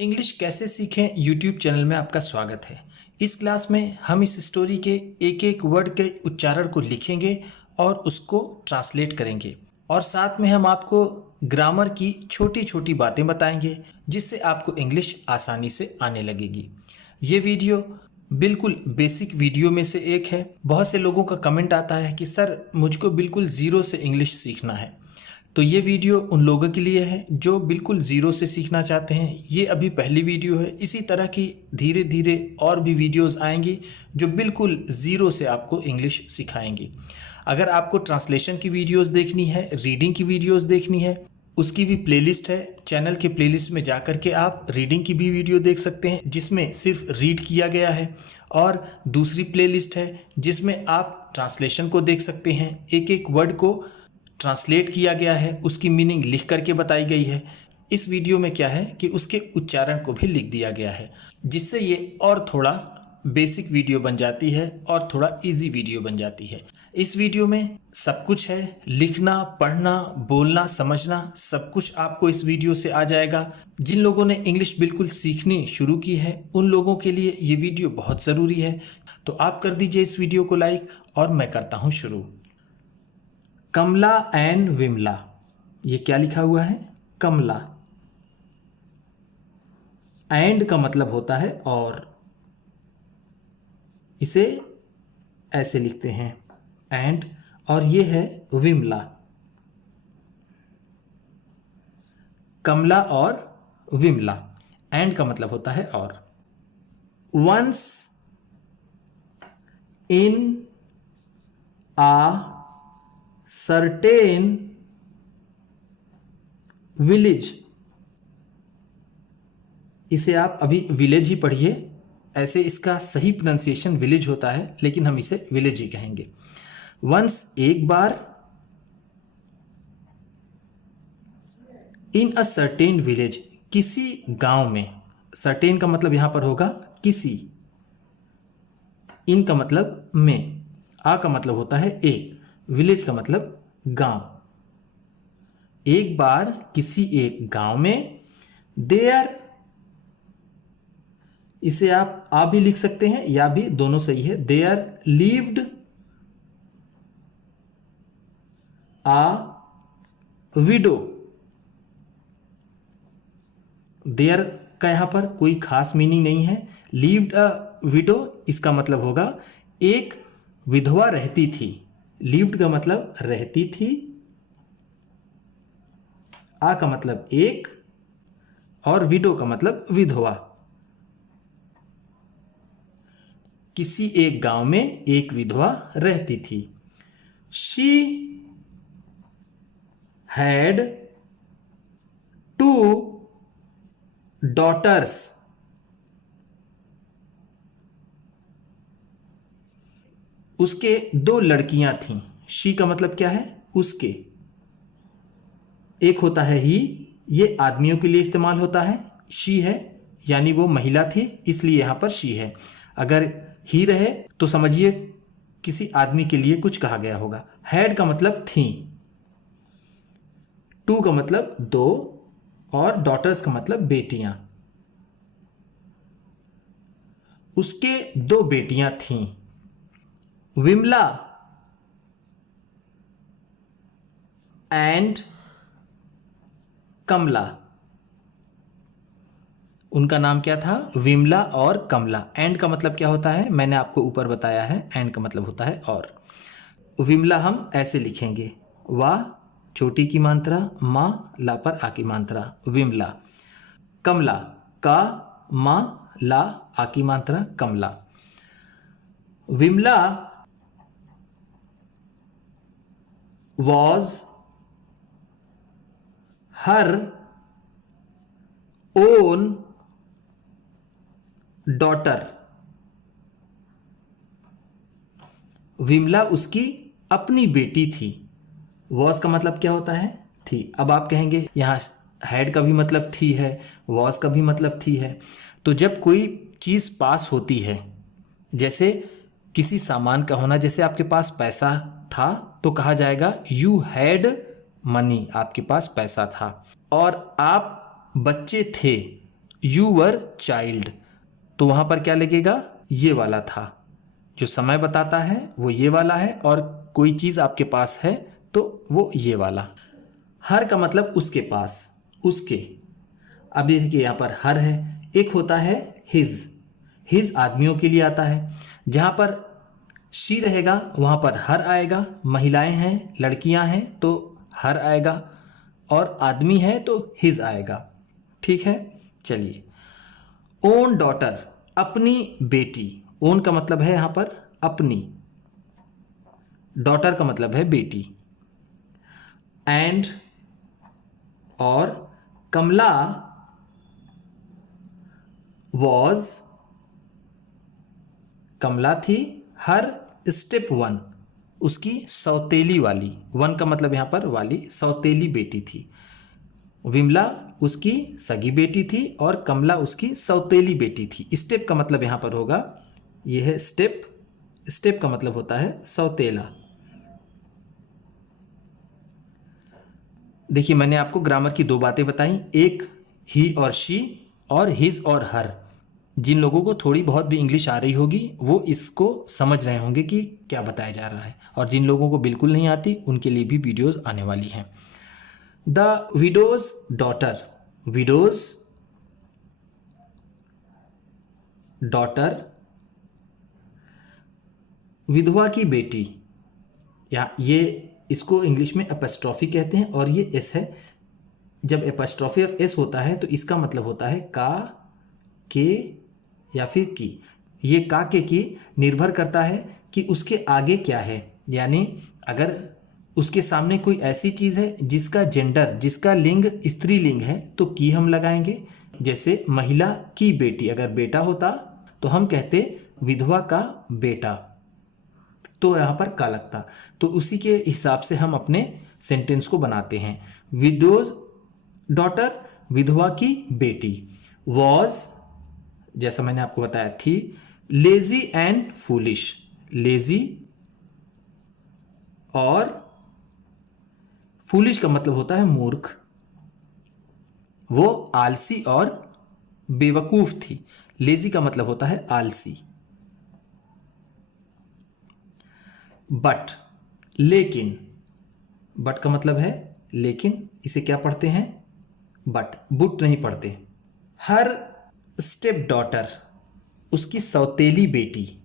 English कैसे सीखें YouTube channel में आपका स्वागत है। इस क्लास में हम इस स्टोरी के एक एक वर्ड के उच्चारण को लिखेंगे और उसको ट्रांसलेट करेंगे और साथ में हम आपको ग्रामर की छोटी छोटी बातें बताएंगे जिससे आपको इंग्लिश आसानी से आने लगेगी। ये वीडियो बिल्कुल बेसिक वीडियो में से एक है। बहुत से लोगों का कमेंट आता है कि सर मुझको बिल्कुल ज़ीरो से इंग्लिश सीखना है, तो ये वीडियो उन लोगों के लिए है जो बिल्कुल ज़ीरो से सीखना चाहते हैं। ये अभी पहली वीडियो है, इसी तरह की धीरे धीरे और भी वीडियोस आएंगी जो बिल्कुल ज़ीरो से आपको इंग्लिश सिखाएंगी। अगर आपको ट्रांसलेशन की वीडियोस देखनी है, रीडिंग की वीडियोस देखनी है, उसकी भी प्लेलिस्ट है। चैनल के प्लेलिस्ट में जाकर के आप रीडिंग की भी वीडियो देख सकते हैं जिसमें सिर्फ रीड किया गया है, और दूसरी प्लेलिस्ट है जिसमें आप ट्रांसलेशन को देख सकते हैं। एक एक वर्ड को ट्रांसलेट किया गया है, उसकी मीनिंग लिख करके बताई गई है। इस वीडियो में क्या है कि उसके उच्चारण को भी लिख दिया गया है, जिससे ये और थोड़ा बेसिक वीडियो बन जाती है और थोड़ा इजी वीडियो बन जाती है। इस वीडियो में सब कुछ है, लिखना, पढ़ना, बोलना, समझना, सब कुछ आपको इस वीडियो से आ जाएगा। जिन लोगों ने इंग्लिश बिल्कुल सीखनी शुरू की है उन लोगों के लिए ये वीडियो बहुत ज़रूरी है। तो आप कर दीजिए इस वीडियो को लाइक और मैं करता हूँ शुरू। कमला एंड विमला, ये क्या लिखा हुआ है? कमला। एंड का मतलब होता है और, इसे ऐसे लिखते हैं एंड, और ये है विमला। कमला और विमला, एंड का मतलब होता है और। Once in a certain village, इसे आप अभी विलेज ही पढ़िए, ऐसे इसका सही प्रोनाउंसिएशन विलेज होता है लेकिन हम इसे विलेज ही कहेंगे। वंस एक बार, इन अ सर्टेन विलेज, किसी गांव में। सर्टेन का मतलब यहां पर होगा किसी, इन का मतलब में, आ का मतलब होता है एक, विलेज का मतलब गांव। एक बार किसी एक गांव में, देयर, इसे आप आ भी लिख सकते हैं या भी, दोनों सही है। There lived a widow. There का यहां पर कोई खास मीनिंग नहीं है। लिव्ड अ विडो, इसका मतलब होगा एक विधवा रहती थी। लिव्ड का मतलब रहती थी, आ का मतलब एक, और विडो का मतलब विधवा। किसी एक गांव में एक विधवा रहती थी। शी हैड 2 daughters, उसके 2 लड़कियां थीं। शी का मतलब क्या है? उसके। एक होता है ही, ये आदमियों के लिए इस्तेमाल होता है। शी है यानी वो महिला थी, इसलिए यहां पर शी है। अगर ही रहे तो समझिए किसी आदमी के लिए कुछ कहा गया होगा। हैड का मतलब थी, 2 का मतलब 2, और डॉटर्स का मतलब बेटियां। उसके 2 बेटियां थीं। विमला एंड कमला, उनका नाम क्या था? विमला और कमला। एंड का मतलब क्या होता है मैंने आपको ऊपर बताया है, एंड का मतलब होता है और। विमला हम ऐसे लिखेंगे, वाह छोटी की मात्रा, मां ला पर आ की मात्रा, विमला। कमला, का मां ला आ की मात्रा, कमला। Vimla was her own daughter, Vimla उसकी अपनी बेटी थी। वॉज का मतलब क्या होता है? थी। अब आप कहेंगे यहाँ हैड का भी मतलब थी है, वॉज का भी मतलब थी है। तो जब कोई चीज़ पास होती है, जैसे किसी सामान का होना, जैसे आपके पास पैसा था तो कहा जाएगा यू हैड मनी, आपके पास पैसा था। और आप बच्चे थे यू वर चाइल्ड, तो वहाँ पर क्या लगेगा, ये वाला था। जो समय बताता है वो ये वाला है और कोई चीज़ आपके पास है तो वो ये वाला। हर का मतलब उसके पास, उसके। अब देखिए यहाँ पर हर है, एक होता है हिज। हिज आदमियों के लिए आता है, जहाँ पर शी रहेगा वहाँ पर हर आएगा। महिलाएं हैं, लड़कियां हैं तो हर आएगा, और आदमी है तो हिज आएगा। ठीक है, चलिए। ओन डॉटर, अपनी बेटी। ओन का मतलब है यहाँ पर अपनी, डॉटर का मतलब है बेटी। एंड और कमला वॉज, कमला थी हर स्टेप वन, उसकी सौतेली वाली। वन का मतलब यहाँ पर वाली, सौतेली बेटी थी। विमला उसकी सगी बेटी थी और कमला उसकी सौतेली बेटी थी। स्टेप का मतलब यहाँ पर होगा, यह है स्टेप। स्टेप का मतलब होता है सौतेला। देखिए मैंने आपको ग्रामर की दो बातें बताई, एक ही और शी और हिज और हर। जिन लोगों को थोड़ी बहुत भी इंग्लिश आ रही होगी वो इसको समझ रहे होंगे कि क्या बताया जा रहा है, और जिन लोगों को बिल्कुल नहीं आती उनके लिए भी वीडियोस आने वाली हैं। The widows daughter, widows daughter, विधवा की बेटी, या ये इसको इंग्लिश में एपस्ट्रॉफी कहते हैं और ये एस है। जब एपस्ट्रॉफी और एस होता है तो इसका मतलब होता है का, के या फिर की। ये का के की निर्भर करता है कि उसके आगे क्या है, यानी अगर उसके सामने कोई ऐसी चीज़ है जिसका जेंडर, जिसका लिंग स्त्रीलिंग है तो की हम लगाएंगे। जैसे महिला की बेटी, अगर बेटा होता तो हम कहते विधवा का बेटा, तो यहाँ पर का लगता। तो उसी के हिसाब से हम अपने सेंटेंस को बनाते हैं। विडोज डॉटर, विधवा की बेटी। वॉज, जैसा मैंने आपको बताया, थी। लेजी एंड फूलिश, लेजी और फूलिश का मतलब होता है मूर्ख। वो आलसी और बेवकूफ थी। लेजी का मतलब होता है आलसी। बट, लेकिन, बट का मतलब है लेकिन, इसे क्या पढ़ते हैं, बट, बुट नहीं पढ़ते। हर स्टेप डॉटर, उसकी सौतेली बेटी।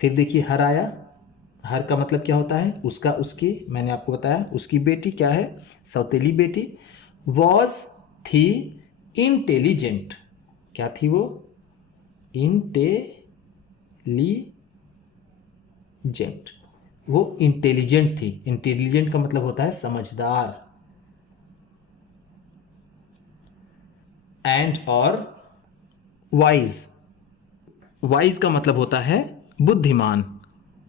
फिर देखिए हर आया, हर का मतलब क्या होता है, उसका, उसकी, मैंने आपको बताया उसकी बेटी क्या है, सौतेली बेटी। वॉज थी इंटेलिजेंट, क्या थी वो, इंटेलिजेंट, वो इंटेलिजेंट थी। इंटेलिजेंट का मतलब होता है समझदार। एंड और वाइज, वाइज का मतलब होता है बुद्धिमान।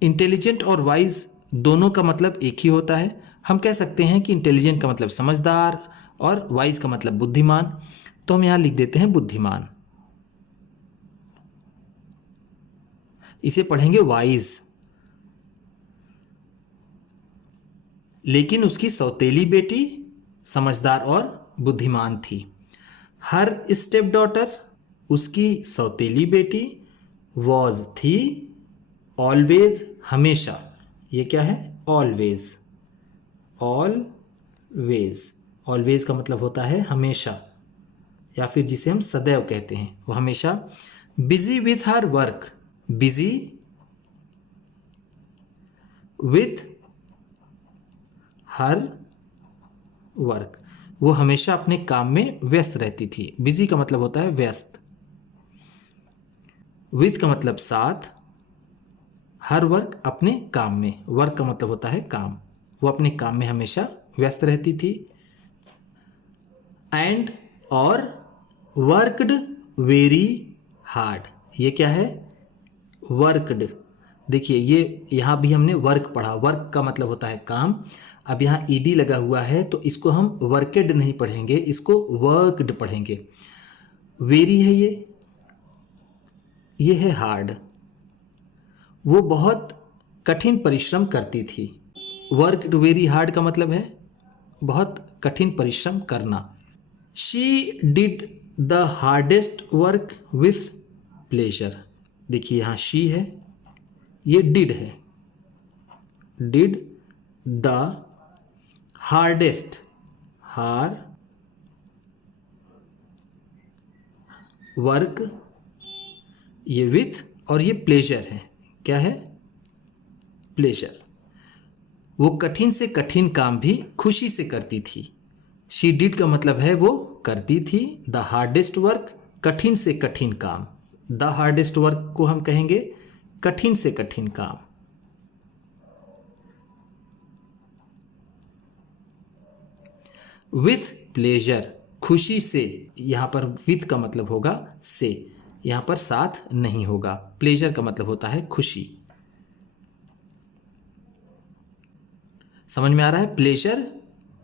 इंटेलिजेंट और वाइज दोनों का मतलब एक ही होता है। हम कह सकते हैं कि इंटेलिजेंट का मतलब समझदार और वाइज का मतलब बुद्धिमान, तो हम यहाँ लिख देते हैं बुद्धिमान। इसे पढ़ेंगे वाइज। लेकिन उसकी सौतेली बेटी समझदार और बुद्धिमान थी। हर स्टेप डॉटर, उसकी सौतेली बेटी। वॉज थी, ऑलवेज हमेशा, ये क्या है, ऑलवेज। ऑलवेज, ऑलवेज का मतलब होता है हमेशा, या फिर जिसे हम सदैव कहते हैं, वो हमेशा। Busy with her work, busy with her work, वो हमेशा अपने काम में व्यस्त रहती थी। बिजी का मतलब होता है व्यस्त। विथ का मतलब साथ, हर वर्क अपने काम में, वर्क का मतलब होता है काम, वो अपने काम में हमेशा व्यस्त रहती थी। एंड और वर्कड वेरी हार्ड, ये क्या है, वर्कड। देखिए ये यहाँ भी हमने वर्क पढ़ा, वर्क का मतलब होता है काम। अब यहाँ ईडी लगा हुआ है तो इसको हम वर्केड नहीं पढ़ेंगे, इसको वर्कड पढ़ेंगे। वेरी है ये है हार्ड, वो बहुत कठिन परिश्रम करती थी। वर्कड वेरी हार्ड का मतलब है बहुत कठिन परिश्रम करना। She did the hardest work with pleasure. देखिए यहाँ शी है, ये डिड है, डिड द हार्डेस्ट, हार वर्क, ये विथ और ये प्लेजर है, क्या है, प्लेजर। वो कठिन से कठिन काम भी खुशी से करती थी। शी डिड का मतलब है वो करती थी, द हार्डेस्ट वर्क कठिन से कठिन काम, द हार्डेस्ट वर्क को हम कहेंगे कठिन से कठिन काम। विथ प्लेजर खुशी से, यहां पर विथ का मतलब होगा से, यहां पर साथ नहीं होगा। प्लेजर का मतलब होता है खुशी। समझ में आ रहा है, प्लेजर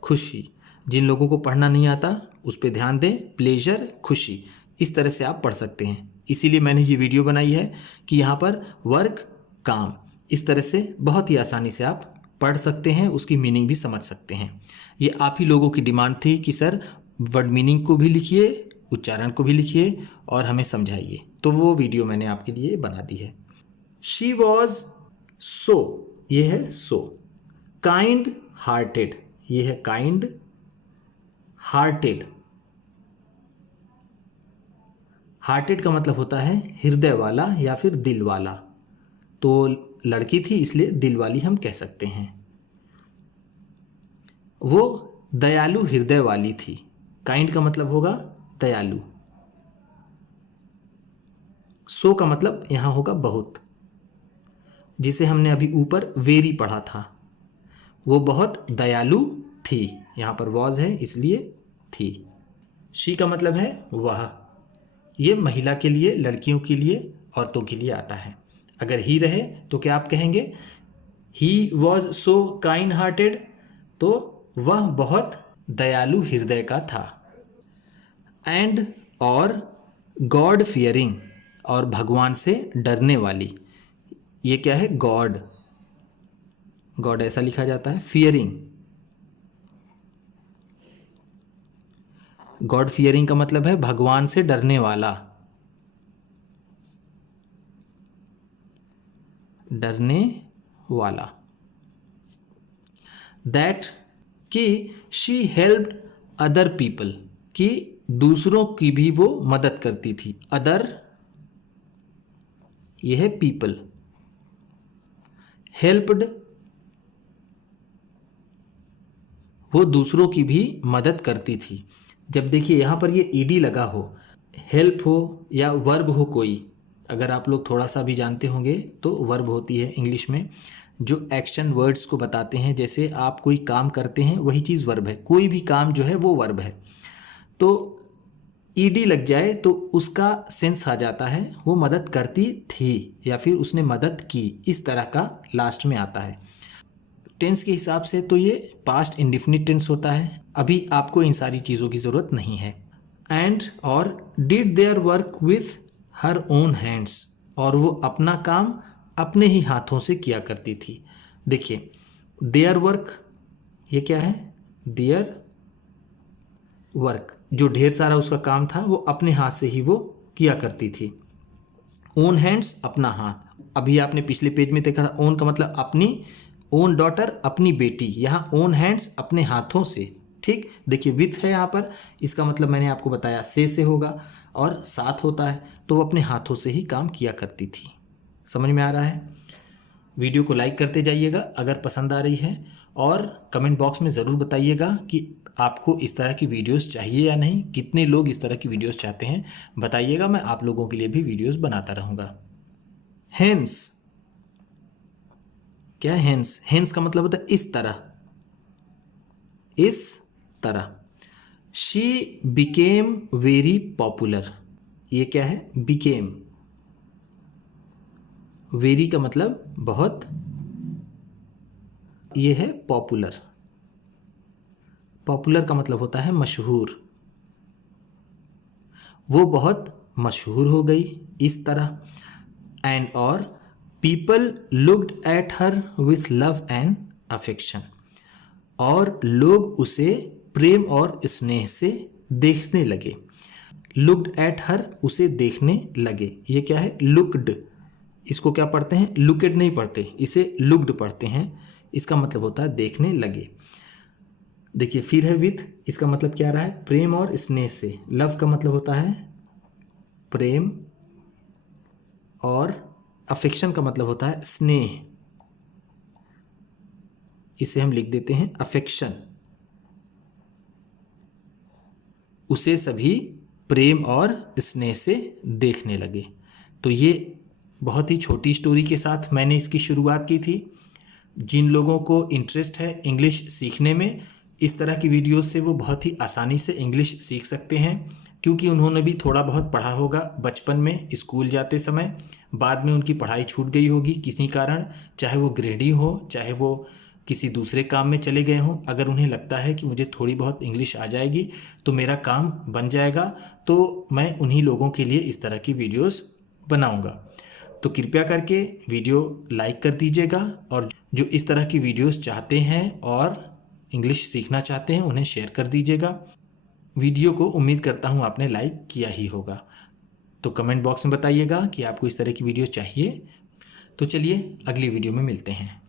खुशी। जिन लोगों को पढ़ना नहीं आता उस पर ध्यान दें, प्लेजर खुशी, इस तरह से आप पढ़ सकते हैं। इसीलिए मैंने ये वीडियो बनाई है कि यहाँ पर वर्क काम, इस तरह से बहुत ही आसानी से आप पढ़ सकते हैं, उसकी मीनिंग भी समझ सकते हैं। ये आप ही लोगों की डिमांड थी कि सर वर्ड मीनिंग को भी लिखिए, उच्चारण को भी लिखिए और हमें समझाइए, तो वो वीडियो मैंने आपके लिए बना दी है। शी वॉज सो, ये है सो। काइंड हार्टेड, ये है काइंड हार्टेड। हार्टेड का मतलब होता है हृदय वाला या फिर दिल वाला, तो लड़की थी इसलिए दिल वाली हम कह सकते हैं। वो दयालु हृदय वाली थी। काइंड का मतलब होगा दयालु। सो का मतलब यहां होगा बहुत, जिसे हमने अभी ऊपर वेरी पढ़ा था। वो बहुत दयालु थी, यहां पर वॉज है इसलिए थी। शी का मतलब है वह, ये महिला के लिए, लड़कियों के लिए, औरतों के लिए आता है। अगर ही रहे तो क्या आप कहेंगे, he was so kind hearted, तो वह बहुत दयालु हृदय का था। एंड और गॉड फियरिंग, और भगवान से डरने वाली, ये क्या है, गॉड, गॉड ऐसा लिखा जाता है। फियरिंग, गॉड फियरिंग का मतलब है भगवान से डरने वाला, डरने वाला। दैट कि शी हेल्प्ड अदर पीपल, कि दूसरों की भी वो मदद करती थी। अदर, ये है पीपल। हेल्प्ड, वो दूसरों की भी मदद करती थी। जब देखिए यहाँ पर ये ईडी लगा हो, हेल्प हो या वर्ब हो कोई, अगर आप लोग थोड़ा सा भी जानते होंगे तो वर्ब होती है इंग्लिश में जो एक्शन वर्ड्स को बताते हैं। जैसे आप कोई काम करते हैं वही चीज़ वर्ब है, कोई भी काम जो है वो वर्ब है। तो ईडी लग जाए तो उसका सेंस आ जाता है वो मदद करती थी या फिर उसने मदद की, इस तरह का लास्ट में आता है। टेंस के हिसाब से तो ये पास्ट इंडेफिनिट टेंस होता है। अभी आपको इन सारी चीज़ों की ज़रूरत नहीं है। एंड और did their work with her own hands, और वो अपना काम अपने ही हाथों से किया करती थी। देखिए देयर वर्क, ये क्या है, देयर वर्क, जो ढेर सारा उसका काम था वो अपने हाथ से ही वो किया करती थी। ओन हैंड्स, अपना हाथ। अभी आपने पिछले पेज में देखा था ओन का मतलब अपनी, ओन डॉटर अपनी बेटी, यहाँ ओन हैंड्स अपने हाथों से। ठीक, देखिए विथ है यहाँ पर, इसका मतलब मैंने आपको बताया से होगा और साथ होता है, तो वो अपने हाथों से ही काम किया करती थी। समझ में आ रहा है। वीडियो को लाइक करते जाइएगा अगर पसंद आ रही है, और कमेंट बॉक्स में ज़रूर बताइएगा कि आपको इस तरह की वीडियोस चाहिए या नहीं, कितने लोग इस तरह की वीडियोस चाहते हैं बताइएगा, मैं आप लोगों के लिए भी वीडियोस बनाता रहूँगा। हेंस, क्या है हेंस, हेंस का मतलब होता है इस तरह, इस तरह। शी बिकेम वेरी पॉपुलर, ये क्या है, बिकेम, वेरी का मतलब बहुत, ये है पॉपुलर। पॉपुलर का मतलब होता है मशहूर, वो बहुत मशहूर हो गई इस तरह। एंड और people looked at her with love and affection, और लोग उसे प्रेम और स्नेह से देखने लगे। लुक्ड एट हर, उसे देखने लगे। ये क्या है? लुक्ड। इसको क्या पढ़ते हैं? लुकेड नहीं पढ़ते, इसे लुक्ड पढ़ते हैं। इसका मतलब होता है देखने लगे। देखिए फिर है विथ, इसका मतलब क्या रहा है? प्रेम और स्नेह से। लव का मतलब होता है प्रेम और अफेक्शन का मतलब होता है स्नेह। इसे हम लिख देते हैं अफेक्शन। उसे सभी प्रेम और स्नेह से देखने लगे। तो ये बहुत ही छोटी स्टोरी के साथ मैंने इसकी शुरुआत की थी। जिन लोगों को इंटरेस्ट है इंग्लिश सीखने में, इस तरह की वीडियोस से वो बहुत ही आसानी से इंग्लिश सीख सकते हैं, क्योंकि उन्होंने भी थोड़ा बहुत पढ़ा होगा बचपन में स्कूल जाते समय। बाद में उनकी पढ़ाई छूट गई होगी किसी कारण, चाहे वो ग्रेडी हो, चाहे वो किसी दूसरे काम में चले गए हों। अगर उन्हें लगता है कि मुझे थोड़ी बहुत इंग्लिश आ जाएगी तो मेरा काम बन जाएगा, तो मैं उन्हीं लोगों के लिए इस तरह की वीडियोस बनाऊंगा। तो कृपया करके वीडियो लाइक कर दीजिएगा, और जो इस तरह की वीडियोस चाहते हैं और इंग्लिश सीखना चाहते हैं उन्हें शेयर कर दीजिएगा। वीडियो को उम्मीद करता हूँ आपने लाइक किया ही होगा। तो कमेंट बॉक्स में बताइएगा कि आपको इस तरह की वीडियो चाहिए। तो चलिए अगली वीडियो में मिलते हैं।